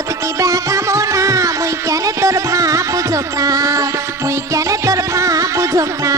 মনত কি বেকামো না মুই কেন তোর ভাব বুঝক না মুই কেন তোর ভাব বুঝক না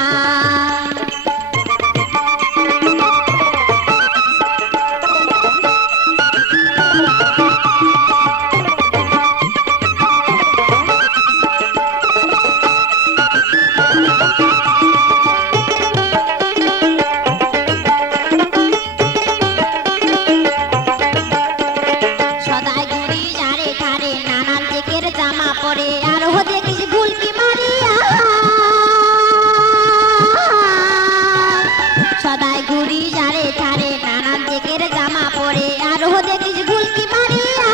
সদাই ঘুরি যারে ঠারে নানান জেকের জামা পরে আর ও দেখিস ভুলকি মারিয়া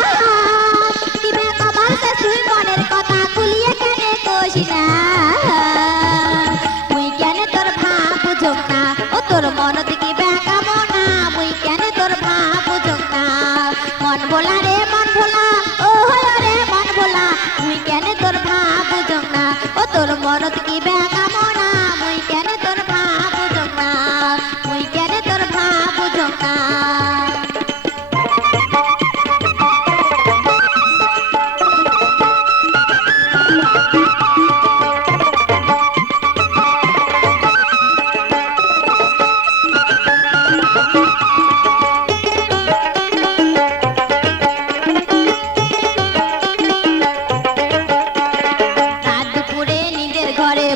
কি বেকাবার সে তুই মনের কথা খুলিয়ে কেন কইস না মুই কেন তোর ভাব বুঝক না ও তোর মন থেকে বেকামো না মুই কেন তোর ভাব বুঝক না মন ভোলা রে মন ভোলা ও রে মন ভোলা মুই কেন তোর ভাব বুঝক না ও তোর মন থেকে বেকামো না মুই কেন তোর ভাব বুঝক না মুই কেন তোর ভাব বুঝক না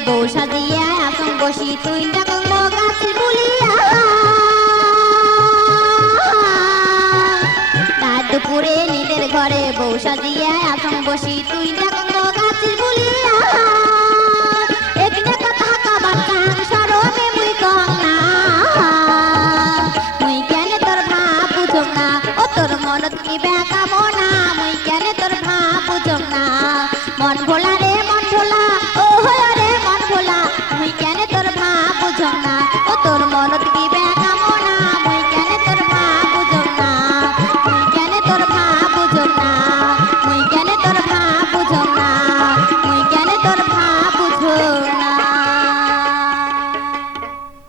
বউ সাজিয়া আসন বসি তুই ডাকং গাছি বলিয়া রাত দুপুরে নিজের ঘরে বউ সাজিয়া আসন বসি